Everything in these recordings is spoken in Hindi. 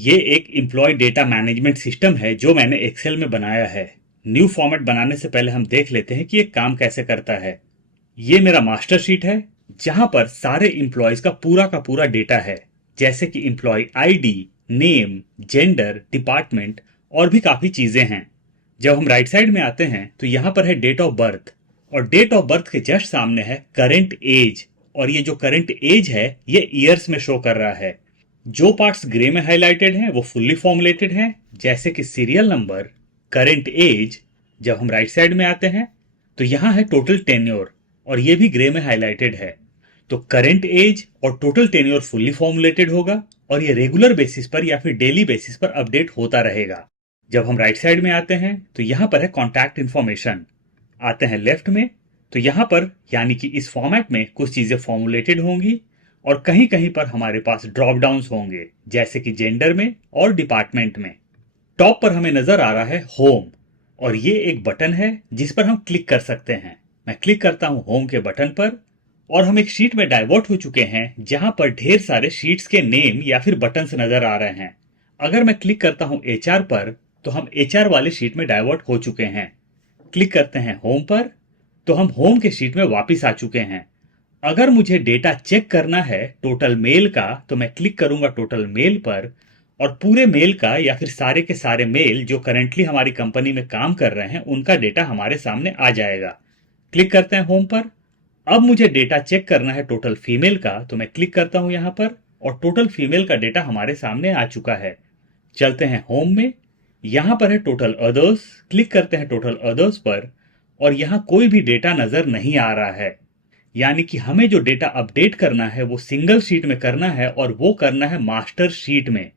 ये एक एम्प्लॉय डेटा मैनेजमेंट सिस्टम है जो मैंने एक्सेल में बनाया है। न्यू फॉर्मेट बनाने से पहले हम देख लेते हैं कि ये काम कैसे करता है। ये मेरा मास्टर शीट है जहां पर सारे एम्प्लॉयज का पूरा डेटा है, जैसे कि employee ID, name, gender, department और भी काफी चीजें हैं। जब हम राइट साइड में आते हैं तो यहाँ पर है डेट ऑफ बर्थ, और डेट ऑफ बर्थ के जस्ट सामने है करंट एज, और ये जो करंट एज है ये ईयर्स में शो कर रहा है। जो पार्ट्स ग्रे में हाईलाइटेड हैं वो फुल्ली फॉर्मुलेटेड हैं, जैसे कि सीरियल नंबर, करंट एज। जब हम राइट साइड में आते हैं तो यहाँ है टोटल टेन्योर, और ये भी ग्रे में हाईलाइटेड है। तो करंट एज और टोटल टेन्योर फुल्ली फॉर्मुलेटेड होगा, और ये रेगुलर बेसिस पर या फिर डेली बेसिस पर अपडेट होता रहेगा। जब हम राइट साइड में आते हैं तो यहाँ पर है कॉन्टैक्ट इन्फॉर्मेशन। आते हैं लेफ्ट में तो यहाँ पर यानी कि इस फॉर्मेट में कुछ चीजें फॉर्मुलेटेड होंगी, और कहीं कहीं पर हमारे पास ड्रॉप डाउन्स होंगे, जैसे कि जेंडर में और डिपार्टमेंट में। टॉप पर हमें नजर आ रहा है होम, और ये एक बटन है जिस पर हम क्लिक कर सकते हैं। मैं क्लिक करता हूं होम के बटन पर, और हम एक शीट में डाइवर्ट हो चुके हैं जहां पर ढेर सारे शीट्स के नेम या फिर बटन्स नजर आ रहे हैं। अगर मैं क्लिक करता हूं एचआर पर तो हम एचआर वाले शीट में डाइवर्ट हो चुके हैं। क्लिक करते हैं होम पर तो हम होम के शीट में वापस आ चुके हैं। अगर मुझे डेटा चेक करना है टोटल मेल का तो मैं क्लिक करूंगा टोटल मेल पर, और पूरे मेल का या फिर सारे के सारे मेल जो करंटली हमारी कंपनी में काम कर रहे हैं उनका डेटा हमारे सामने आ जाएगा। क्लिक करते हैं होम पर। अब मुझे डेटा चेक करना है टोटल फीमेल का, तो मैं क्लिक करता हूं यहां पर, और टोटल फीमेल का डेटा हमारे सामने आ चुका है। चलते हैं होम में, यहां पर है टोटल अदर्स। क्लिक करते हैं टोटल अदर्स पर, और यहां कोई भी डेटा नजर नहीं आ रहा है। यानी कि हमें जो डेटा अपडेट करना है वो सिंगल शीट में करना है, और वो करना है मास्टर शीट में।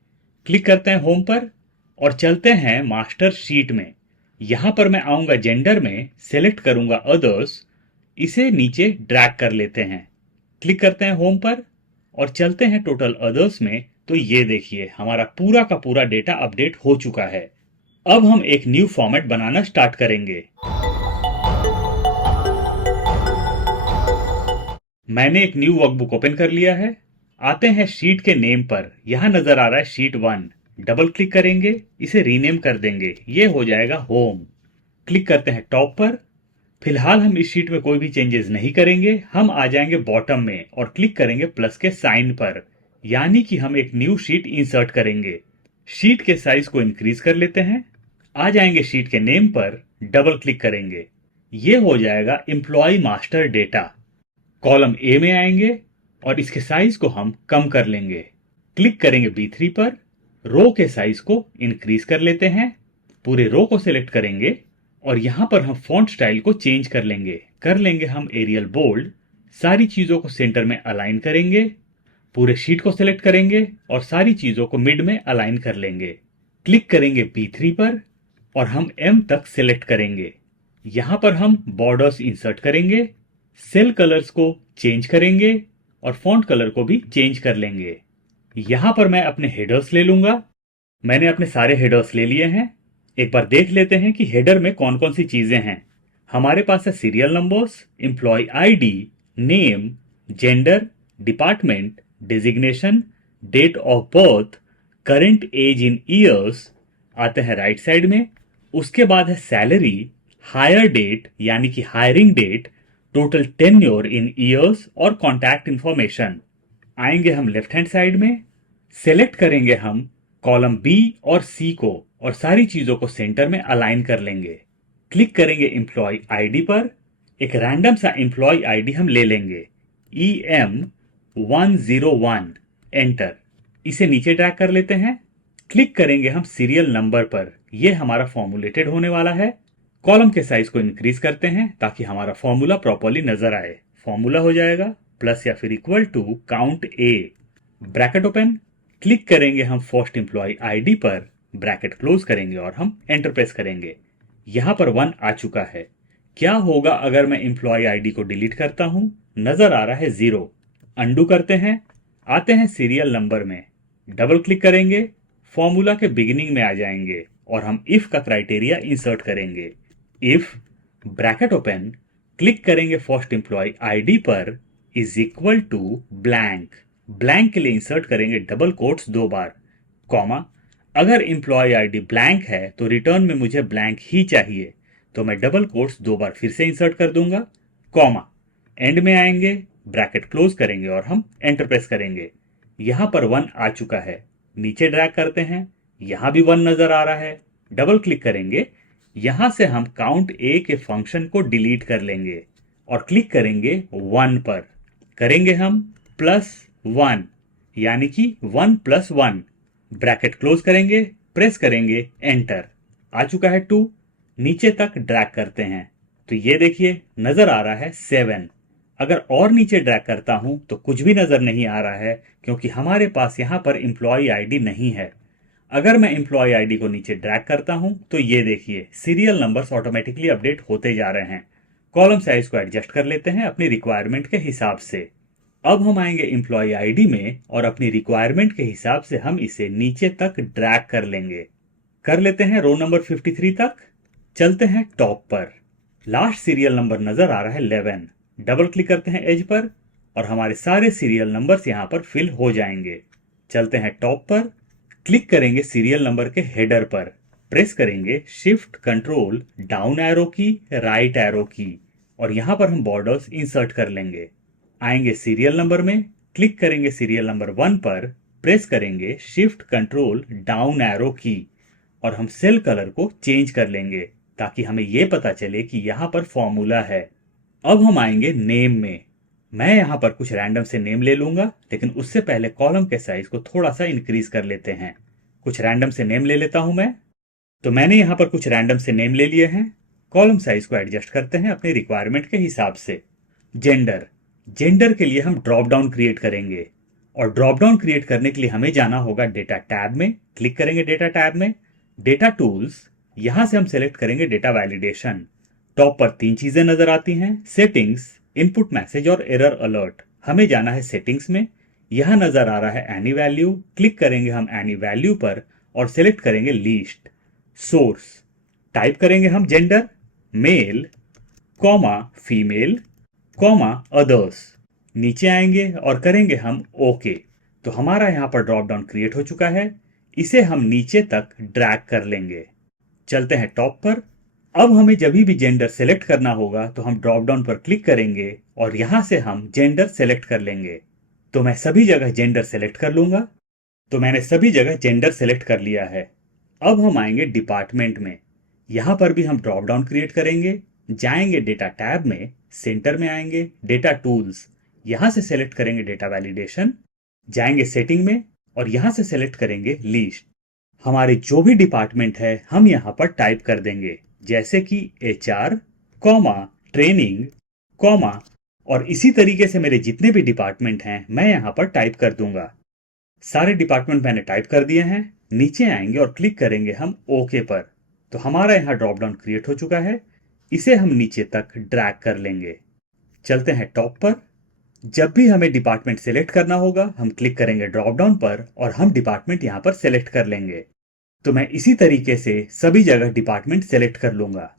क्लिक करते हैं होम पर और चलते हैं मास्टर शीट में। यहां पर मैं आऊंगा जेंडर में, सेलेक्ट करूंगा अदर्स, इसे नीचे ड्रैग कर लेते हैं। क्लिक करते हैं होम पर और चलते हैं टोटल अदर्स में। तो ये देखिए हमारा पूरा का पूरा डेटा अपडेट हो चुका है। अब हम एक न्यू फॉर्मेट बनाना स्टार्ट करेंगे। मैंने एक न्यू वर्कबुक ओपन कर लिया है। आते हैं शीट के नेम पर, यहां नजर आ रहा है शीट 1। डबल क्लिक करेंगे, इसे रीनेम कर देंगे, ये हो जाएगा होम। क्लिक करते हैं टॉप पर। फिलहाल हम इस शीट में कोई भी चेंजेस नहीं करेंगे। हम आ जाएंगे बॉटम में और क्लिक करेंगे प्लस के साइन पर, यानी कि हम एक न्यू शीट इंसर्ट करेंगे। शीट के साइज को इंक्रीज कर लेते हैं। आ जाएंगे शीट के नेम पर, डबल क्लिक करेंगे, ये हो जाएगा employee master data. Column A में आएंगे और इसके साइज को हम कम कर लेंगे। क्लिक करेंगे B3 पर, रो के साइज को इंक्रीज कर लेते हैं। पूरे रो को सिलेक्ट करेंगे और यहां पर हम फॉन्ट स्टाइल को चेंज कर लेंगे हम एरियल बोल्ड। सारी चीजों को सेंटर में अलाइन करेंगे। पूरे शीट को सिलेक्ट करेंगे और सारी चीजों को मिड में अलाइन कर लेंगे। क्लिक करेंगे B3 पर और हम M तक सिलेक्ट करेंगे। यहां पर हम बॉर्डर्स इंसर्ट करेंगे, सेल कलर्स को चेंज करेंगे और फॉन्ट कलर को भी चेंज कर लेंगे। यहां पर मैं अपने हेडर्स ले लूंगा। मैंने अपने सारे हेडर्स ले लिए हैं। एक बार देख लेते हैं कि हेडर में कौन कौन सी चीजें हैं। हमारे पास है serial numbers, employee ID, name, gender, department, designation, date of birth, current age in years. आते हैं राइट साइड में, उसके बाद है सैलरी, हायर डेट यानी कि hiring date, total tenure in years और कॉन्टैक्ट इंफॉर्मेशन। आएंगे हम लेफ्ट हैंड साइड में, सेलेक्ट करेंगे हम कॉलम बी और सी को और सारी चीजों को सेंटर में अलाइन कर लेंगे। क्लिक करेंगे एम्प्लॉय आईडी पर, एक रैंडम सा एम्प्लॉय आईडी हम ले लेंगे, EM101, एंटर। इसे नीचे ड्रैग कर लेते हैं। क्लिक करेंगे हम सीरियल नंबर पर, यह हमारा फॉर्मुलेटेड होने वाला है। कॉलम के साइज को इंक्रीज करते हैं ताकि हमारा फॉर्मूला प्रॉपर्ली नजर आए। फॉर्मूला हो जाएगा प्लस या फिर equal to count A, bracket open. Click करेंगे हम फर्स्ट एम्प्लॉय आईडी पर, ब्रैकेट क्लोज करेंगे और हम एंटर प्रेस करेंगे। यहां पर 1 आ चुका है। क्या होगा अगर मैं एम्प्लॉय आईडी को डिलीट करता हूं? नजर आ रहा है 0। अंडू करते हैं, आते हैं सीरियल नंबर में, डबल क्लिक करेंगे, फॉर्मूला के बिगिनिंग में आ जाएंगे और हम इफ का क्राइटेरिया इंसर्ट करेंगे। इफ ब्रैकेट ओपन, क्लिक करेंगे फर्स्ट एम्प्लॉय आईडी पर, is equal to blank. Blank के लिए इंसर्ट करेंगे डबल कोट्स 2 बार, कॉमा, अगर एम्प्लॉय आईडी ब्लैंक है तो रिटर्न में मुझे ब्लैंक ही चाहिए, तो मैं डबल कोट्स 2 बार फिर से इंसर्ट कर दूंगा, कॉमा, एंड में आएंगे, ब्रैकेट क्लोज करेंगे और हम एंटर प्रेस करेंगे। यहां पर 1 आ चुका है, नीचे ड्रैग करते हैं, यहां भी 1 नजर आ रहा है, डबल क्लिक करेंगे, यहां से हम काउंट ए के फंक्शन को डिलीट कर लेंगे और क्लिक करेंगे 1 पर, करेंगे हम +1 यानी कि 1 + 1, ब्रैकेट क्लोज करेंगे, प्रेस करेंगे एंटर, आ चुका है 2, नीचे तक ड्रैग करते हैं तो ये देखिए नजर आ रहा है 7। अगर और नीचे ड्रैग करता हूं तो कुछ भी नजर नहीं आ रहा है क्योंकि हमारे पास यहां पर एम्प्लॉय आईडी नहीं है। अगर मैं एम्प्लॉय आईडी को नीचे ड्रैग करता हूं तो ये देखिए सीरियल नंबर्स ऑटोमेटिकली अपडेट होते जा रहे हैं। कॉलम साइज को एडजस्ट कर लेते हैं अपनी रिक्वायरमेंट के हिसाब से। अब हम आएंगे एम्प्लॉय आईडी में और अपनी रिक्वायरमेंट के हिसाब से हम इसे नीचे तक ड्रैग कर लेंगे। कर लेते हैं रो नंबर 53 तक, चलते हैं टॉप पर, लास्ट सीरियल नंबर नजर आ रहा है 11, डबल क्लिक करते हैं एज पर और हमारे सारे सीरियल नंबर्स यहां पर फिल हो जाएंगे। चलते हैं टॉप पर, क्लिक करेंगे सीरियल नंबर के हेडर पर, प्रेस करेंगे शिफ्ट कंट्रोल डाउन एरो की, राइट एरो की और यहां पर हम बॉर्डर्स इंसर्ट कर लेंगे। आएंगे सीरियल नंबर में, क्लिक करेंगे सीरियल नंबर 1 पर, प्रेस करेंगे शिफ्ट कंट्रोल डाउन एरो की और हम सेल कलर को चेंज कर लेंगे ताकि हमें यह पता चले कि यहां पर फॉर्मूला है। अब हम आएंगे नेम में, मैं यहां पर कुछ रैंडम से नेम ले लूंगा, लेकिन उससे पहले कॉलम के साइज को थोड़ा सा इंक्रीज कर लेते हैं। कुछ रैंडम से नेम ले लेता हूं मैं, तो मैंने यहां पर कुछ रैंडम से नेम ले लिए हैं। कॉलम साइज को एडजस्ट करते हैं अपनी रिक्वायरमेंट के हिसाब से। जेंडर, जेंडर के लिए हम ड्रॉप डाउन क्रिएट करेंगे और ड्रॉप डाउन क्रिएट करने के लिए हमें जाना होगा डेटा टैब में, क्लिक करेंगे डेटा टैब में, डेटा टूल्स, यहां से हम सेलेक्ट करेंगे डेटा वैलिडेशन। टॉप पर 3 चीजें नजर आती हैं, सेटिंग्स, इनपुट मैसेज और एरर अलर्ट। हमें जाना है सेटिंग्स में, यहां नजर आ रहा है एनी वैल्यू, क्लिक करेंगे हम एनी वैल्यू पर और सेलेक्ट करेंगे लीस्ट। सोर्स, टाइप करेंगे हम gender male, comma female, comma others, नीचे आएंगे और करेंगे हम ओके। तो हमारा यहां पर ड्रॉप डाउन क्रिएट हो चुका है, इसे हम नीचे तक ड्रैग कर लेंगे। चलते हैं टॉप पर, अब हमें जब भी जेंडर सेलेक्ट करना होगा तो हम ड्रॉप डाउन पर क्लिक करेंगे और यहां से हम जेंडर सेलेक्ट कर लेंगे। तो मैं सभी जगह जेंडर सेलेक्ट कर लूंगा, तो मैंने सभी जगह जेंडर सेलेक्ट कर लिया है। अब हम आएंगे डिपार्टमेंट में, यहां पर भी हम ड्रॉप डाउन क्रिएट करेंगे, जाएंगे डेटा टैब में, सेंटर में आएंगे, डेटा टूल्स, यहां से सेलेक्ट करेंगे डेटा वैलिडेशन, जाएंगे सेटिंग में और यहां से सेलेक्ट करेंगे लीस्ट। हमारे जो भी डिपार्टमेंट है हम यहां पर टाइप कर देंगे, जैसे कि HR, कॉमा ट्रेनिंग, कॉमा, और इसी तरीके से मेरे जितने भी डिपार्टमेंट हैं मैं यहां पर टाइप कर दूंगा। सारे डिपार्टमेंट मैंने टाइप कर दिए हैं, नीचे आएंगे और क्लिक करेंगे हम ओके पर। तो हमारा यहां ड्रॉप डाउन क्रिएट हो चुका है, इसे हम नीचे तक ड्रैग कर लेंगे। चलते हैं टॉप पर, जब भी हमें डिपार्टमेंट सेलेक्ट करना होगा हम क्लिक करेंगे ड्रॉप डाउन पर और हम डिपार्टमेंट यहां पर सेलेक्ट कर लेंगे। तो मैं इसी तरीके से सभी जगह डिपार्टमेंट सेलेक्ट कर लूंगा।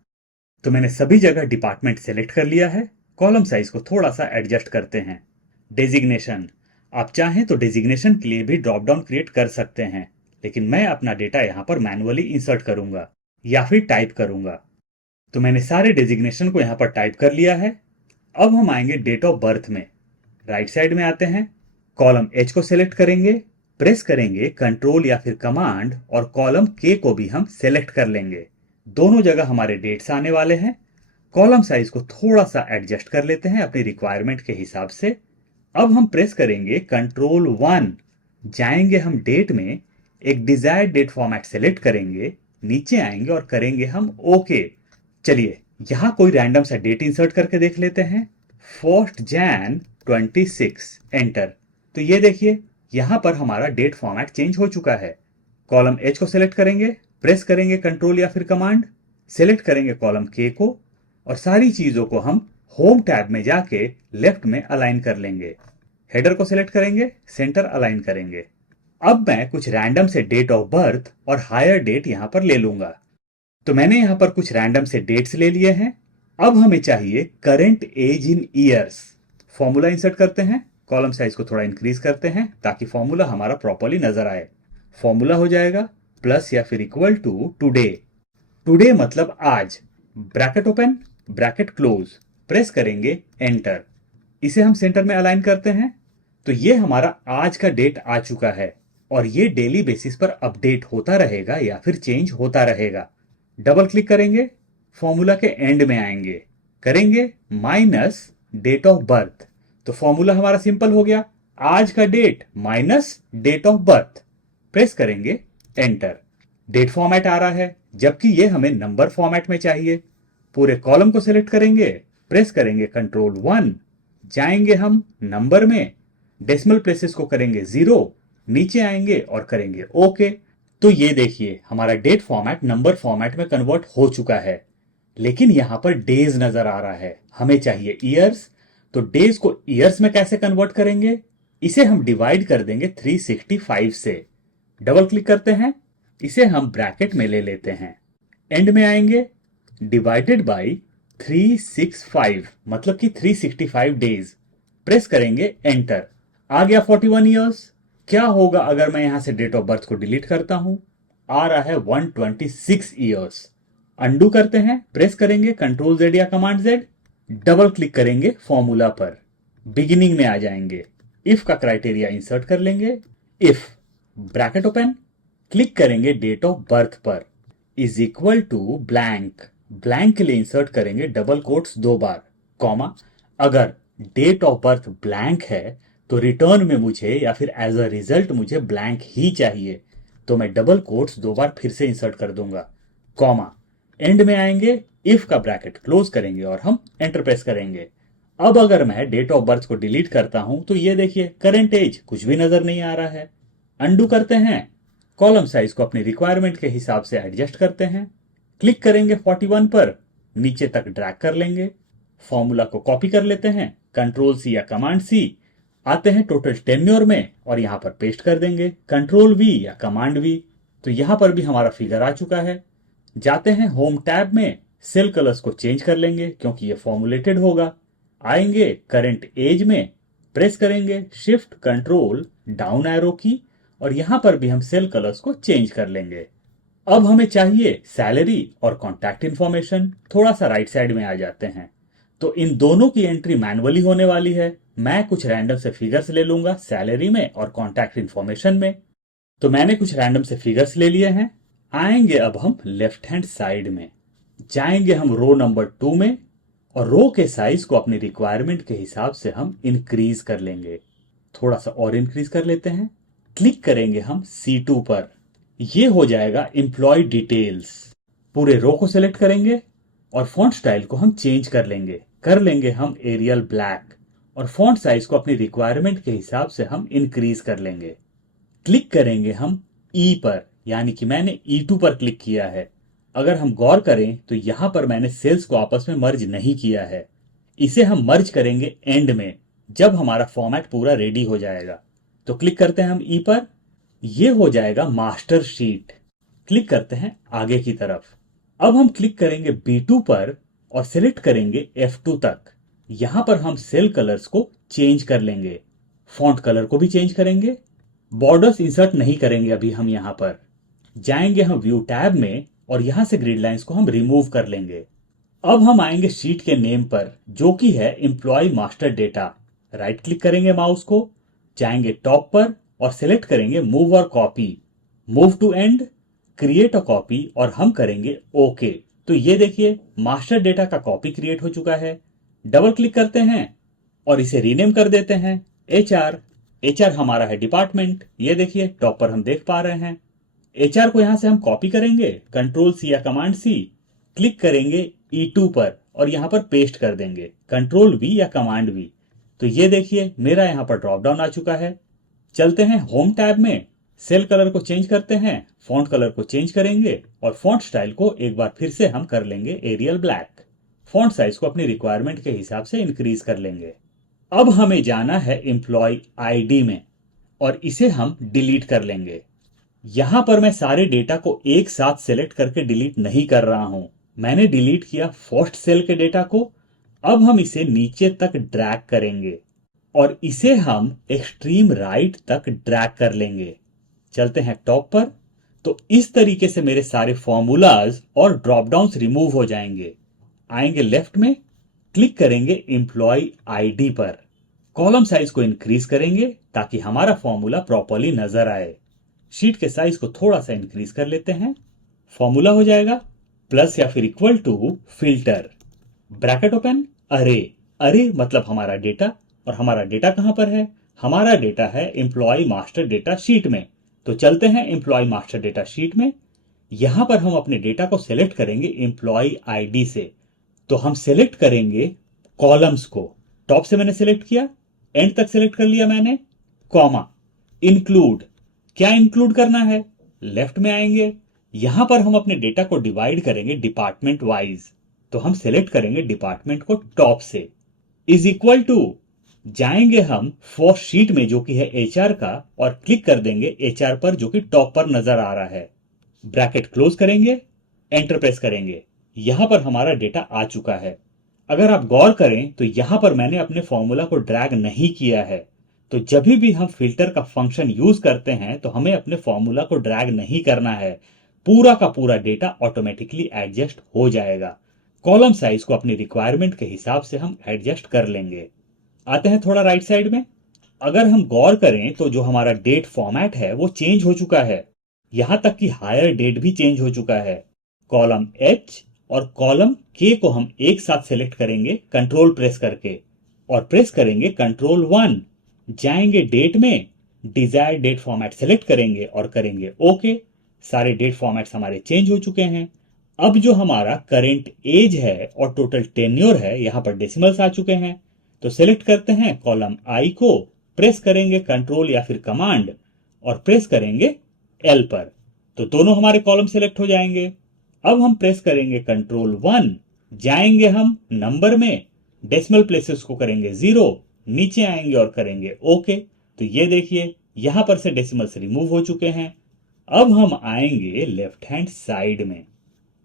तो मैंने सभी जगह डिपार्टमेंट सेलेक्ट कर लिया है। कॉलम साइज को थोड़ा सा एडजस्ट करते हैं। डेजिग्नेशन, आप चाहें तो डेजिग्नेशन के लिए भी ड्रॉप डाउन क्रिएट कर सकते हैं, लेकिन मैं अपना डेटा यहां पर मैनुअली इंसर्ट करूंगा या फिर टाइप करूंगा। तो मैंने सारे डेजिग्नेशन को यहां पर टाइप कर लिया है। अब हम आएंगे डेट ऑफ बर्थ में, राइट साइड में आते हैं, कॉलम H को सेलेक्ट करेंगे, प्रेस करेंगे कंट्रोल या फिर कमांड और कॉलम K को भी हम सेलेक्ट कर लेंगे। दोनों जगह हमारे डेट्स आने वाले हैं। कॉलम साइज को थोड़ा सा एडजस्ट कर लेते हैं अपनी रिक्वायरमेंट के हिसाब से। अब हम प्रेस करेंगे कंट्रोल 1, जाएंगे हम डेट में, एक डिजायर्ड डेट फॉर्मेट सेलेक्ट करेंगे, नीचे आएंगे और करेंगे हम ओके। चलिए यहां कोई रैंडम सा डेट इंसर्ट करके देख लेते हैं, 1 Jan 26, एंटर। तो ये देखिए यहां पर हमारा डेट फॉर्मेट चेंज हो चुका है। कॉलम H को सेलेक्ट करेंगे, प्रेस करेंगे कंट्रोल या फिर कमांड, सेलेक्ट करेंगे कॉलम K को और सारी चीजों को हम होम टैब में जाके लेफ्ट में अलाइन कर लेंगे। हेडर को सेलेक्ट करेंगे, सेंटर अलाइन करेंगे। अब मैं कुछ रैंडम से डेट ऑफ बर्थ और हायर डेट यहां पर ले लूंगा। तो मैंने यहां पर कुछ रैंडम से डेट्स ले लिए हैं। अब हमें चाहिए current age in years. Formula insert करते हैं, कॉलम साइज को थोड़ा इंक्रीज करते हैं ताकि फॉर्मूला हमारा प्रॉपर्ली नजर आए। फॉर्मूला हो जाएगा प्लस या फिर इक्वल टू टुडे। टुडे मतलब आज। Bracket open, bracket close, press करेंगे एंटर। इसे हम सेंटर में अलाइन करते हैं तो ये हमारा आज का डेट आ चुका है और ये डेली बेसिस पर अपडेट होता रहेगा या फिर चेंज होता रहेगा। डबल क्लिक करेंगे, फॉर्मूला के एंड में आएंगे, करेंगे माइनस डेट ऑफ बर्थ। तो फॉर्मूला हमारा सिंपल हो गया, आज का date minus date of birth. Press करेंगे एंटर। डेट फॉर्मेट आ रहा है, जबकि ये हमें नंबर फॉर्मेट में चाहिए। पूरे कॉलम को सिलेक्ट करेंगे, प्रेस करेंगे Ctrl+1, जाएंगे हम नंबर में, डेसिमल प्लेसेस को करेंगे 0, नीचे आएंगे और करेंगे ओके। तो ये देखिए हमारा डेट फॉर्मेट नंबर फॉर्मेट में कन्वर्ट हो चुका है, लेकिन यहां पर डेज नजर आ रहा है, हमें चाहिए ईयर्स। तो डेज को ईयर्स में कैसे कन्वर्ट करेंगे? इसे हम डिवाइड कर देंगे 365 से। डबल क्लिक करते हैं, इसे हम ब्रैकेट में ले लेते हैं, एंड में आएंगे, डिवाइडेड बाई 365 मतलब कि 365 डेज। प्रेस करेंगे एंटर। आ गया 41 ईयर्स। क्या होगा अगर मैं यहां से डेट ऑफ बर्थ को डिलीट करता हूं? आ रहा है 126 ईयर्स। अंडू करते हैं, प्रेस करेंगे Ctrl+Z या Command+Z, डबल क्लिक करेंगे फॉर्मूला पर, बिगिनिंग में आ जाएंगे, इफ का क्राइटेरिया इंसर्ट कर लेंगे, इफ ब्रैकेट ओपन, क्लिक करेंगे डेट ऑफ बर्थ पर, is equal to blank. Blank के लिए इंसर्ट करेंगे डबल कोट्स 2 बार, कॉमा। अगर डेट ऑफ बर्थ ब्लैंक है तो रिटर्न में मुझे या फिर एज अ रिजल्ट मुझे ब्लैंक ही चाहिए, तो मैं डबल कोट्स 2 बार फिर से इंसर्ट कर दूंगा, कॉमा। एंड में आएंगे, इफ का ब्रैकेट क्लोज करेंगे और हम एंटर प्रेस करेंगे। अब अगर मैं डेट ऑफ बर्थ को डिलीट करता हूं तो ये देखिए करंट एज कुछ भी नजर नहीं आ रहा है। अंडू करते हैं, कॉलम साइज को अपनी रिक्वायरमेंट के हिसाब से एडजस्ट करते हैं, क्लिक करेंगे 41 पर, नीचे तक ड्रैग कर लेंगे, फॉर्मूला को कॉपी कर लेते हैं, Ctrl+C या Command+C, आते हैं टोटल टेन्योर में और यहां पर पेस्ट कर देंगे, Ctrl+V या Command+V। तो यहां पर भी हमारा फिगर आ चुका है। जाते हैं होम टैब में, सेल कलर्स को चेंज कर लेंगे क्योंकि ये फॉर्मुलेटेड होगा। आएंगे करंट एज में, प्रेस करेंगे शिफ्ट कंट्रोल डाउन एरो की और यहां पर भी हम सेल कलर्स को चेंज कर लेंगे। अब हमें चाहिए सैलरी और कॉन्टैक्ट इंफॉर्मेशन। थोड़ा सा राइट साइड में आ जाते हैं, तो इन दोनों की एंट्री मैनुअली होने वाली है। मैं कुछ रैंडम से फिगर्स ले लूंगा सैलरी में और कॉन्टैक्ट इंफॉर्मेशन में। तो मैंने कुछ रैंडम से फिगर्स ले लिए हैं। आएंगे अब हम लेफ्ट हैंड साइड में, जाएंगे हम रो नंबर 2 में और रो के साइज को अपनी रिक्वायरमेंट के हिसाब से हम इंक्रीज कर लेंगे। थोड़ा सा और इंक्रीज कर लेते हैं, क्लिक करेंगे हम C2 पर, ये हो जाएगा एम्प्लॉय डिटेल्स। पूरे रो को सिलेक्ट करेंगे और फॉन्ट स्टाइल को हम चेंज कर लेंगे हम एरियल ब्लैक और फॉन्ट साइज को अपनी रिक्वायरमेंट के हिसाब से हम इंक्रीज कर लेंगे। क्लिक करेंगे हम ई पर, यानी कि मैंने E2 पर क्लिक किया है। अगर हम गौर करें तो यहां पर मैंने सेल्स को आपस में मर्ज नहीं किया है, इसे हम मर्ज करेंगे एंड में जब हमारा फॉर्मेट पूरा रेडी हो जाएगा। तो क्लिक करते हैं हम ई पर, यह हो जाएगा मास्टर शीट। क्लिक करते हैं आगे की तरफ। अब हम क्लिक करेंगे B2 पर और सिलेक्ट करेंगे F2 तक। यहां पर हम सेल कलर्स को चेंज कर लेंगे, फॉन्ट कलर को भी चेंज करेंगे, बॉर्डर्स इंसर्ट नहीं करेंगे अभी हम। यहां पर जाएंगे हम व्यू टैब में और यहां से ग्रिड लाइंस को हम रिमूव कर लेंगे। अब हम आएंगे शीट के नेम पर जो कि है employee master data. Right click करेंगे माउस को, जाएंगे टॉप पर और सिलेक्ट करेंगे मूव और copy, move to end, create a copy और हम करेंगे ओके। तो ये देखिए मास्टर डेटा का कॉपी क्रिएट हो चुका है। डबल क्लिक करते हैं और इसे रीनेम कर देते हैं HR। HR हमारा है डिपार्टमेंट, ये देखिए टॉप पर हम देख पा रहे हैं। HR को यहां से हम कॉपी करेंगे Ctrl+C या Command+C, क्लिक करेंगे E2 पर और यहां पर पेस्ट कर देंगे Ctrl+V या Command+V। तो ये देखिए मेरा यहां पर ड्रॉप डाउन आ चुका है। चलते हैं होम टैब में, सेल कलर को चेंज करते हैं, फॉन्ट कलर को चेंज करेंगे और फॉन्ट स्टाइल को एक बार फिर से हम कर लेंगे एरियल ब्लैक। फॉन्ट साइज को अपनी रिक्वायरमेंट के हिसाब से इंक्रीज कर लेंगे। अब हमें जाना है एम्प्लॉय ID में और इसे हम डिलीट कर लेंगे। यहां पर मैं सारे डेटा को एक साथ सेलेक्ट करके डिलीट नहीं कर रहा हूं, मैंने डिलीट किया फर्स्ट सेल के डेटा को। अब हम इसे नीचे तक ड्रैग करेंगे और इसे हम एक्सट्रीम राइट तक ड्रैग कर लेंगे। चलते हैं टॉप पर, तो इस तरीके से मेरे सारे फॉर्मूलाज और ड्रॉप डाउन्स रिमूव हो जाएंगे। आएंगे लेफ्ट में, क्लिक करेंगे एम्प्लॉय आईडी पर, कॉलम साइज को इंक्रीज करेंगे ताकि हमारा फॉर्मूला प्रॉपर्ली नजर आए। शीट के साइज को थोड़ा सा इंक्रीज कर लेते हैं। फॉर्मूला हो जाएगा प्लस या फिर equal to filter, bracket open, अरे। अरे मतलब हमारा डेटा, और हमारा डेटा कहां पर है? हमारा डेटा है एम्प्लॉय मास्टर डेटा शीट में। तो चलते हैं एम्प्लॉय मास्टर डेटा शीट में। यहां पर हम अपने डेटा को सिलेक्ट करेंगे एम्प्लॉय आईडी से। तो हम सिलेक्ट करेंगे कॉलम्स को। टॉप से मैंने सिलेक्ट किया, एंड तक सिलेक्ट कर लिया मैंने, कॉमा, इंक्लूड। क्या इंक्लूड करना है? लेफ्ट में आएंगे, यहां पर हम अपने डेटा को डिवाइड करेंगे डिपार्टमेंट वाइज। तो हम सिलेक्ट करेंगे डिपार्टमेंट को टॉप से, इज इक्वल टू, जाएंगे हम फॉर शीट में जो कि है एचआर का, और क्लिक कर देंगे एचआर पर जो कि टॉप पर नजर आ रहा है। ब्रैकेट क्लोज करेंगे, एंटर प्रेस करेंगे। यहां पर हमारा डेटा आ चुका है। अगर आप गौर करें तो यहां पर मैंने अपने फॉर्मूला को ड्रैग नहीं किया है। तो जब भी हम फिल्टर का फंक्शन यूज करते हैं तो हमें अपने फॉर्मूला को ड्रैग नहीं करना है, पूरा का पूरा डेटा ऑटोमेटिकली एडजस्ट हो जाएगा। कॉलम साइज को अपनी रिक्वायरमेंट के हिसाब से हम एडजस्ट कर लेंगे। आते हैं थोड़ा राइट साइड में। अगर हम गौर करें तो जो हमारा डेट फॉर्मेट है वो चेंज हो चुका है, यहां तक कि हायर डेट भी चेंज हो चुका है। कॉलम एच और कॉलम के को हम एक साथ सेलेक्ट करेंगे कंट्रोल प्रेस करके, और प्रेस करेंगे कंट्रोल 1। जाएंगे डेट में, डिजायर्ड डेट फॉर्मेट सेलेक्ट करेंगे और करेंगे ओके। सारे डेट फॉर्मेट्स हमारे चेंज हो चुके हैं। अब जो हमारा करेंट एज है और टोटल टेन्योर है, यहां पर डेसिमल्स आ चुके हैं। तो सेलेक्ट करते हैं कॉलम आई को, प्रेस करेंगे कंट्रोल या फिर कमांड, और प्रेस करेंगे एल पर। तो दोनों हमारे कॉलम सेलेक्ट हो जाएंगे। अब हम प्रेस करेंगे कंट्रोल 1, जाएंगे हम नंबर में, डेसिमल प्लेसेस को करेंगे 0, नीचे आएंगे और करेंगे ओके। तो ये देखिए यहां पर से डेसिमल्स रिमूव हो चुके हैं। अब हम आएंगे लेफ्ट हैंड साइड में।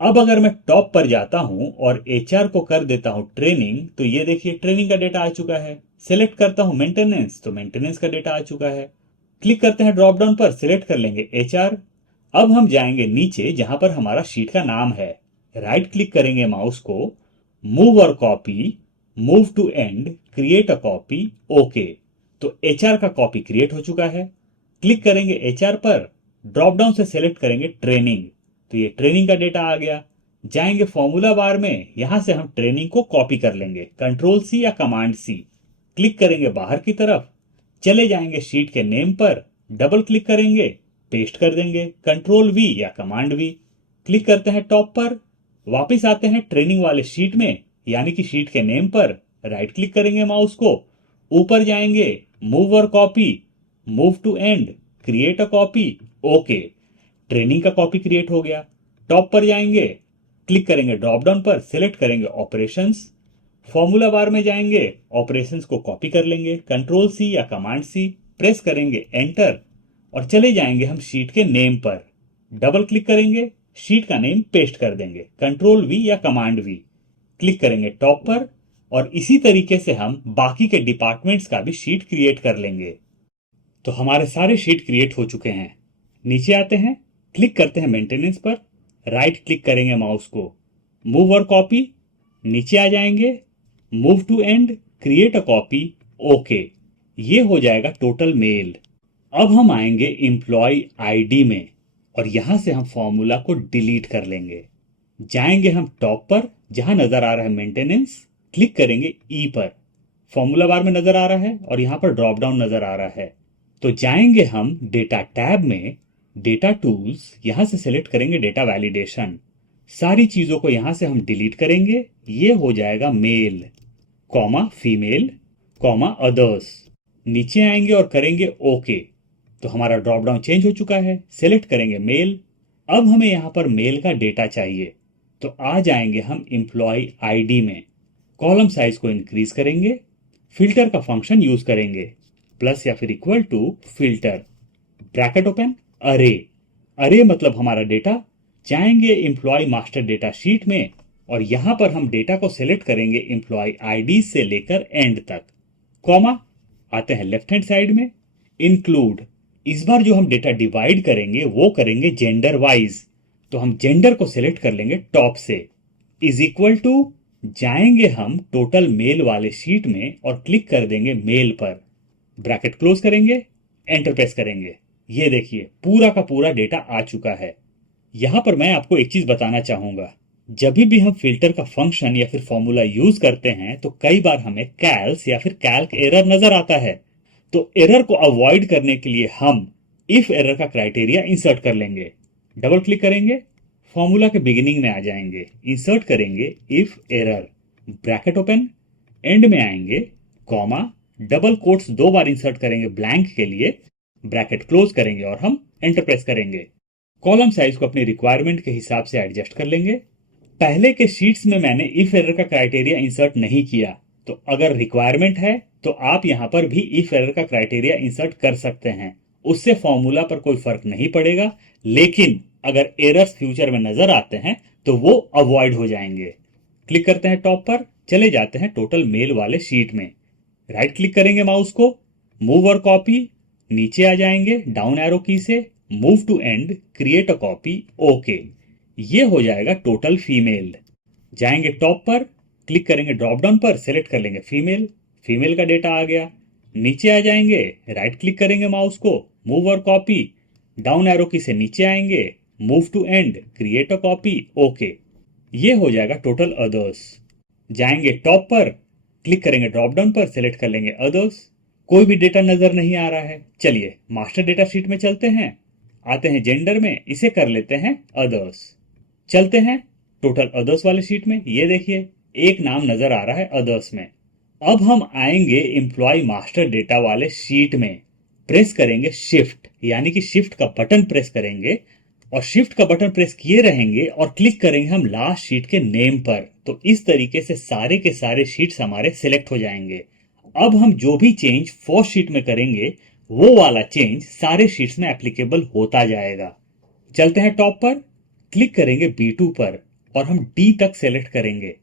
अब अगर मैं टॉप पर जाता हूं और एचआर को कर देता हूं ट्रेनिंग, तो ये देखिए ट्रेनिंग का डेटा आ चुका है। सिलेक्ट करता हूं मेंटेनेंस, तो मेंटेनेंस का डेटा आ चुका है। क्लिक करते हैं ड्रॉप डाउन पर, सिलेक्ट कर लेंगे एचआर। अब हम जाएंगे नीचे जहां पर हमारा शीट का नाम है, राइट क्लिक करेंगे माउस को, मूव और copy, move to end, create a copy, okay. तो एचआर का कॉपी क्रिएट हो चुका है। क्लिक करेंगे एचआर पर, ड्रॉप डाउन से सिलेक्ट करेंगे ट्रेनिंग, तो ये ट्रेनिंग का डेटा आ गया। जाएंगे फॉर्मूला बार में, यहां से हम ट्रेनिंग को कॉपी कर लेंगे, कंट्रोल सी या कमांड सी। क्लिक करेंगे बाहर की तरफ, चले जाएंगे शीट के नेम पर, डबल क्लिक करेंगे, पेस्ट कर देंगे, कंट्रोल वी या कमांड वी। क्लिक करते हैं टॉप पर, वापस आते हैं ट्रेनिंग वाले शीट में, यानी कि शीट के नेम पर, राइट क्लिक करेंगे माउस को, ऊपर जाएंगे, मूव और copy, move to end, create a copy, okay. Training का कॉपी क्रिएट हो गया। टॉप पर जाएंगे, क्लिक करेंगे ड्रॉप डाउन पर, सिलेक्ट करेंगे ऑपरेशंस, फॉर्मूला बार में जाएंगे, ऑपरेशंस को कॉपी कर लेंगे, कंट्रोल सी या कमांड सी, प्रेस करेंगे एंटर, और चले जाएंगे हम शीट के नेम पर, डबल क्लिक करेंगे, शीट का नेम पेस्ट कर देंगे, कंट्रोल वी या कमांड वी। क्लिक करेंगे टॉप पर, और इसी तरीके से हम बाकी के डिपार्टमेंट्स का भी शीट क्रिएट कर लेंगे। तो हमारे सारे शीट क्रिएट हो चुके हैं। नीचे आते हैं, क्लिक करते हैं मेंटेनेंस पर, राइट क्लिक करेंगे माउस को, मूव और कॉपी, नीचे आ जाएंगे, move to end, create a copy, okay. ये हो जाएगा टोटल मेल। अब हम आएंगे एम्प्लॉय आईडी में, और यहां से हम फॉर्मूला को डिलीट कर लेंगे। जाएंगे हम टॉप पर जहां नजर आ रहा है मेंटेनेंस, क्लिक करेंगे ई पर, फॉर्मूला बार में नजर आ रहा है और यहां पर ड्रॉप डाउन नजर आ रहा है। तो जाएंगे हम डेटा टैब में, डेटा टूल्स, यहां से सिलेक्ट करेंगे डेटा वैलिडेशन। सारी चीजों को यहां से हम डिलीट करेंगे। ये हो जाएगा male, comma female, comma others. नीचे आएंगे और करेंगे ओके। तो हमारा ड्रॉप डाउन चेंज हो चुका है। सिलेक्ट करेंगे मेल। अब हमें यहां पर मेल का डेटा चाहिए, तो आ जाएंगे हम एम्प्लॉय आईडी में, कॉलम साइज को इंक्रीज करेंगे, फिल्टर का फंक्शन यूज करेंगे, प्लस या फिर equal to filter, bracket open, अरे। अरे मतलब हमारा डेटा। जाएंगे एम्प्लॉय मास्टर डेटा शीट में, और यहां पर हम डेटा को सिलेक्ट करेंगे एम्प्लॉय आईडी से लेकर एंड तक, कॉमा। आते हैं लेफ्ट हैंड साइड में, इंक्लूड, इस बार जो हम डेटा डिवाइड करेंगे वो करेंगे जेंडर वाइज। तो हम जेंडर को सिलेक्ट कर लेंगे टॉप से, इज इक्वल टू, जाएंगे हम टोटल मेल वाले शीट में और क्लिक कर देंगे मेल पर, ब्रैकेट क्लोज करेंगे, एंटर प्रेस करेंगे। ये देखिए पूरा का पूरा डेटा आ चुका है। यहां पर मैं आपको एक चीज बताना चाहूंगा, जब भी हम फिल्टर का फंक्शन या फिर फॉर्मूला यूज करते हैं तो कई बार हमें कैल्स या फिर कैल्क एरर नजर आता है। तो एरर को अवॉइड करने के लिए हम इफ एरर का क्राइटेरिया इंसर्ट कर लेंगे। डबल क्लिक करेंगे, फॉर्मूला के बिगिनिंग में आ जाएंगे, इंसर्ट करेंगे if error, bracket open, and में आएंगे, कॉमा, डबल कोट्स 2 बार इंसर्ट करेंगे ब्लैंक के लिए, ब्रैकेट क्लोज करेंगे और हम एंटर प्रेस करेंगे। कॉलम साइज को अपनी रिक्वायरमेंट के हिसाब से एडजस्ट कर लेंगे। पहले के शीट्स में मैंने इफ एरर का क्राइटेरिया इंसर्ट नहीं किया, तो अगर रिक्वायरमेंट है तो आप यहां पर भी इफ एरर का क्राइटेरिया इंसर्ट कर सकते हैं, उससे फॉर्मूला पर कोई फर्क नहीं पड़ेगा। लेकिन अगर एरर्स फ्यूचर में नजर आते हैं तो वो अवॉइड हो जाएंगे। क्लिक करते हैं टॉप पर, चले जाते हैं टोटल मेल वाले शीट में, राइट क्लिक करेंगे माउस को, मूव और कॉपी, नीचे आ जाएंगे डाउन एरो की से, move to end, create a copy, okay. ये हो जाएगा टोटल फीमेल। जाएंगे टॉप पर, क्लिक करेंगे ड्रॉप डाउन पर, सेलेक्ट कर लेंगे फीमेल, फीमेल का डेटा आ गया। नीचे आ जाएंगे, राइट क्लिक करेंगे माउस को, मूव और कॉपी, डाउन एरो की से नीचे आएंगे, move to end, create a copy, okay. ये हो जाएगा टोटल अदर्स। जाएंगे टॉप पर, क्लिक करेंगे ड्रॉप डाउन पर, सेलेक्ट कर लेंगे अदर्स, कोई भी डेटा नजर नहीं आ रहा है। चलिए मास्टर डेटा शीट में चलते हैं, आते हैं जेंडर में, इसे कर लेते हैं अदर्स। चलते हैं टोटल अदर्स वाले शीट में, ये देखिए एक नाम नजर आ रहा है अदर्स में। अब हम आएंगे एम्प्लॉय मास्टर डेटा वाले शीट में, प्रेस करेंगे शिफ्ट, यानी कि शिफ्ट का बटन प्रेस करेंगे और शिफ्ट का बटन प्रेस किए रहेंगे और क्लिक करेंगे हम लास्ट शीट के नेम पर। तो इस तरीके से सारे के सारे शीट्स हमारे सिलेक्ट हो जाएंगे। अब हम जो भी चेंज फर्स्ट शीट में करेंगे वो वाला चेंज सारे शीट्स में एप्लीकेबल होता जाएगा। चलते हैं टॉप पर, क्लिक करेंगे B2 पर और हम D तक सेलेक्ट करेंगे।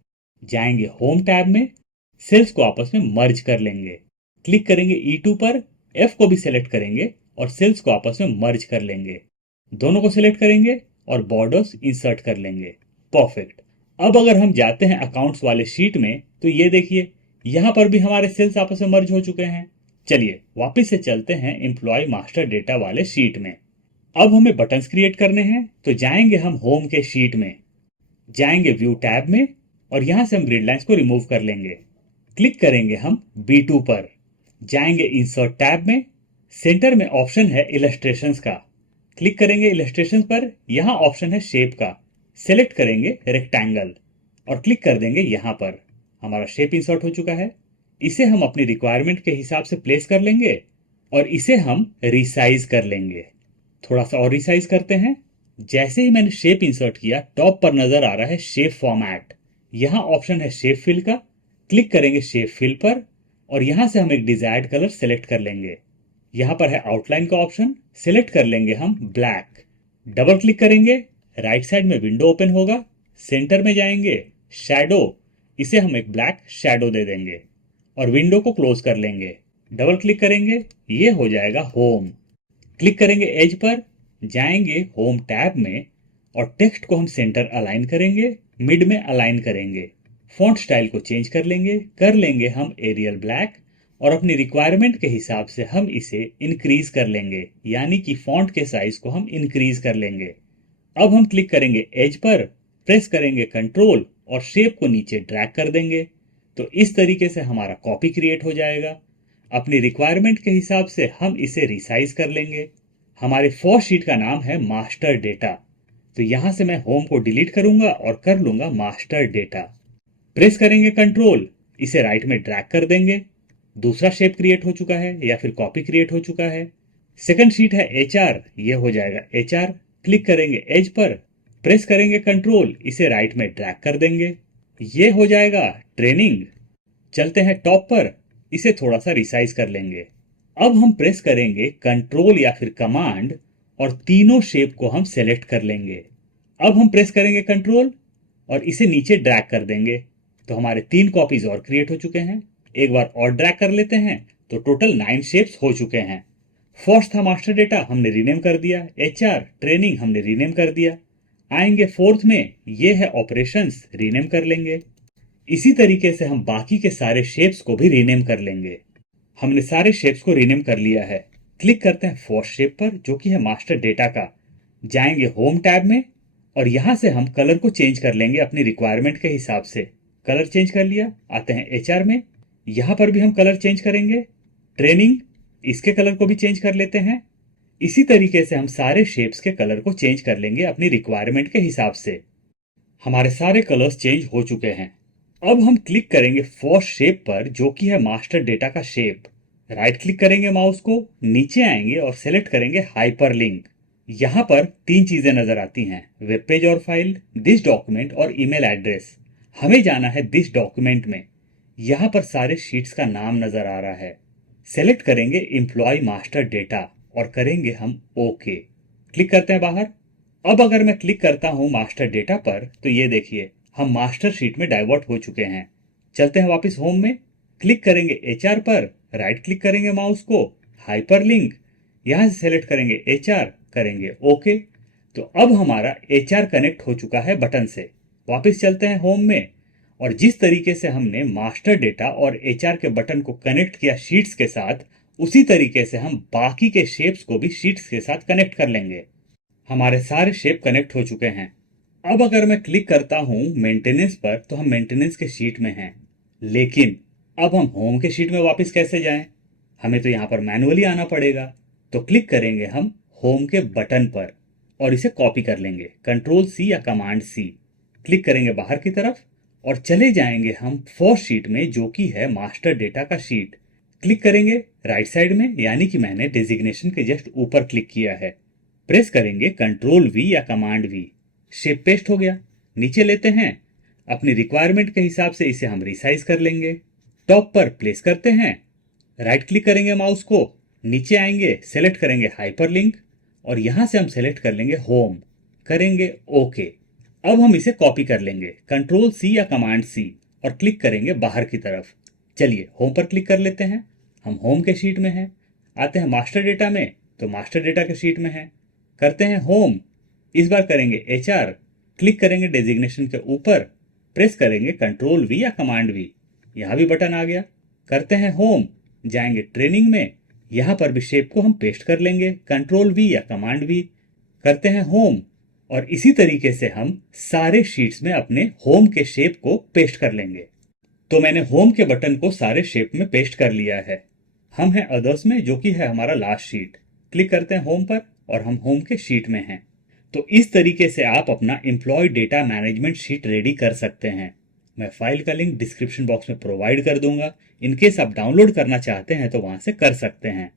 जाएंगे होम टैब में, सेल्स को आपस में मर्ज कर लेंगे, क्लिक करेंगे E2 पर, F को भी सेलेक्ट करेंगे और सेल्स को आपस में मर्ज कर लेंगे। दोनों को सिलेक्ट करेंगे और बॉर्डर्स इंसर्ट कर लेंगे, परफेक्ट। अब अगर हम जाते हैं अकाउंट्स वाले शीट में तो ये देखिए यहां पर भी हमारे सेल्स आपस में मर्ज हो चुके हैं। चलिए वापस से चलते हैं एम्प्लॉय मास्टर डेटा वाले शीट में। अब हमें बटन्स क्रिएट करने हैं, तो जाएंगे हम होम के शीट में, जाएंगे व्यू टैब में और यहां से हम ग्रिड लाइंस को रिमूव कर लेंगे। क्लिक करेंगे हम B2 पर, जाएंगे इंसर्ट टैब में, सेंटर में ऑप्शन है इलस्ट्रेशंस का, क्लिक करेंगे इलस्ट्रेशंस पर, यहां ऑप्शन है शेप का, सेलेक्ट करेंगे रेक्टेंगल और क्लिक कर देंगे यहां पर। हमारा शेप इंसर्ट हो चुका है। इसे हम अपनी रिक्वायरमेंट के हिसाब से प्लेस कर लेंगे और इसे हम रिसाइज कर लेंगे। थोड़ा सा और रिसाइज करते हैं। जैसे ही मैंने शेप इंसर्ट किया टॉप पर नजर आ रहा है शेप फॉर्मेट, यहां ऑप्शन है शेप फिल का, क्लिक करेंगे शेप फिल पर और यहां से हम एक डिजायर्ड कलर सेलेक्ट कर लेंगे। यहां पर है आउटलाइन का ऑप्शन, सेलेक्ट कर लेंगे हम ब्लैक, डबल क्लिक करेंगे, राइट साइड में विंडो ओपन होगा, सेंटर में जाएंगे, शैडो, इसे हम एक ब्लैक शैडो दे देंगे और विंडो को क्लोज कर लेंगे। डबल क्लिक करेंगे, ये हो जाएगा होम। क्लिक करेंगे एज पर, जाएंगे होम टैब में और टेक्स्ट को हम सेंटर अलाइन करेंगे, मिड में अलाइन करेंगे, फॉन्ट स्टाइल को चेंज कर लेंगे हम एरियल ब्लैक और अपनी रिक्वायरमेंट के हिसाब से हम इसे इंक्रीज कर लेंगे, यानी कि फॉन्ट के साइज को हम इंक्रीज कर लेंगे। अब हम क्लिक करेंगे एज पर, प्रेस करेंगे कंट्रोल और शेप को नीचे ड्रैग कर देंगे। तो इस तरीके से हमारा कॉपी क्रिएट हो जाएगा। अपनी रिक्वायरमेंट के हिसाब से हम इसे रिसाइज कर लेंगे। हमारे फर्स्ट शीट का नाम है मास्टर डेटा, तो यहां से मैं होम को डिलीट करूंगा और कर लूंगा मास्टर डेटा। प्रेस करेंगे कंट्रोल, इसे राइट में ड्रैग कर देंगे। दूसरा शेप क्रिएट हो चुका है या फिर कॉपी क्रिएट हो चुका है। सेकंड शीट है HR, ये हो जाएगा HR। क्लिक करेंगे एज पर, प्रेस करेंगे कंट्रोल, इसे राइट में ड्रैग कर देंगे, ये हो जाएगा ट्रेनिंग। चलते हैं टॉप पर, इसे थोड़ा सा रिसाइज कर लेंगे। अब हम प्रेस करेंगे कंट्रोल या फिर कमांड और तीनों शेप को हम सेलेक्ट कर लेंगे। अब हम प्रेस करेंगे कंट्रोल और इसे नीचे ड्रैग कर देंगे। तो हमारे 3 कॉपीज और क्रिएट हो चुके हैं। एक बार और ड्रैग कर लेते हैं तो टोटल 9 शेप्स हो चुके हैं। फर्स्ट था मास्टर डेटा, हमने रीनेम कर दिया। HR ट्रेनिंग हमने रीनेम कर दिया। आएंगे फोर्थ में, ये है ऑपरेशंस, रीनेम कर लेंगे। इसी तरीके से हम बाकी के सारे शेप्स को भी रीनेम कर लेंगे। हमने सारे शेप्स को रीनेम कर लिया है। क्लिक करते हैं फर्स्ट शेप पर जो कि है मास्टर डेटा का। जाएंगे होम टैब में और यहां से हम कलर को चेंज कर लेंगे अपनी रिक्वायरमेंट के हिसाब से। कलर चेंज कर लिया। आते हैं HR में, यहां पर भी हम कलर चेंज करेंगे। ट्रेनिंग, इसके कलर को भी चेंज कर लेते हैं। इसी तरीके से हम सारे शेप्स के कलर को चेंज कर लेंगे अपनी रिक्वायरमेंट के हिसाब से। हमारे सारे कलर्स चेंज हो चुके हैं। अब हम क्लिक करेंगे फर्स्ट शेप पर जो कि है मास्टर डेटा का शेप। राइट क्लिक करेंगे माउस को, नीचे आएंगे और सेलेक्ट करेंगे हाइपरलिंक। यहां पर तीन चीजें नजर आती हैं, वेब पेज और फाइल, दिस डॉक्यूमेंट और ईमेल एड्रेस। हमें जाना है दिस डॉक्यूमेंट में। यहां पर सारे शीट्स का नाम नजर आ रहा है। सेलेक्ट करेंगे एम्प्लॉय मास्टर डेटा और करेंगे हम ओके। क्लिक करते हैं बाहर। अब अगर मैं क्लिक करता हूं मास्टर डेटा पर तो ये देखिए हम मास्टर शीट में डाइवर्ट हो चुके हैं। चलते हैं वापस होम में। क्लिक करेंगे HR पर, राइट क्लिक करेंगे माउस को, हाइपरलिंक, यहां से सेलेक्ट करेंगे HR, करेंगे ओके। तो अब हमारा HR कनेक्ट हो चुका है बटन से। वापस चलते हैं होम में और जिस तरीके से हमने मास्टर डेटा और HR के बटन को कनेक्ट किया शीट्स के साथ, उसी तरीके से हम बाकी के शेप्स को भी शीट्स के साथ कनेक्ट कर लेंगे। हमारे सारे शेप कनेक्ट हो चुके हैं। अब अगर मैं क्लिक करता हूं मेंटेनेंस पर तो हम मेंटेनेंस के शीट में हैं। लेकिन अब हम होम के शीट में वापस कैसे जाएं? हमें तो यहां पर मैनुअली आना पड़ेगा। तो क्लिक करेंगे हम होम के बटन पर और इसे कॉपी कर लेंगे, कंट्रोल C या कमांड C। क्लिक करेंगे बाहर की तरफ और चले जाएंगे हम फर्स्ट शीट में जो कि है मास्टर डेटा का शीट। क्लिक करेंगे राइट साइड में, यानी कि मैंने डेजिग्नेशन के जस्ट ऊपर क्लिक किया है। प्रेस करेंगे कंट्रोल V या कमांड V। शेप पेस्ट हो गया। नीचे लेते हैं, अपनी रिक्वायरमेंट के हिसाब से इसे हम रिसाइज कर लेंगे। टॉप पर प्लेस करते हैं, राइट क्लिक करेंगे माउस को, नीचे आएंगे, सेलेक्ट करेंगे हाइपरलिंक और यहां से हम सेलेक्ट कर लेंगे होम, करेंगे ओके। अब हम इसे कॉपी कर लेंगे, कंट्रोल C या कमांड C, और क्लिक करेंगे बाहर की तरफ। चलिए होम पर क्लिक कर लेते हैं। हम होम के शीट में हैं। आते हैं मास्टर डेटा में तो मास्टर डेटा के शीट में हैं। करते हैं होम, इस बार करेंगे HR, क्लिक करेंगे डेजिग्नेशन के ऊपर, प्रेस करेंगे कंट्रोल V या कमांड V, यहां भी बटन आ गया। करते हैं होम, जाएंगे ट्रेनिंग में, यहां पर भी शेप को हम पेस्ट कर लेंगे, कंट्रोल V या कमांड V। करते हैं होम और इसी तरीके से हम सारे शीट्स में अपने होम के शेप को पेस्ट कर लेंगे। तो मैंने होम के बटन को सारे शेप में पेस्ट कर लिया है। हम हैं अदर्स में जो कि है हमारा लास्ट शीट। क्लिक करते हैं होम पर और हम होम के शीट में हैं। तो इस तरीके से आप अपना employee data management sheet ready कर सकते हैं। मैं फाइल का लिंक डिस्क्रिप्शन बॉक्स में प्रोवाइड कर दूंगा। इनकेस आप डाउनलोड करना चाहते हैं तो वहां से कर सकते हैं।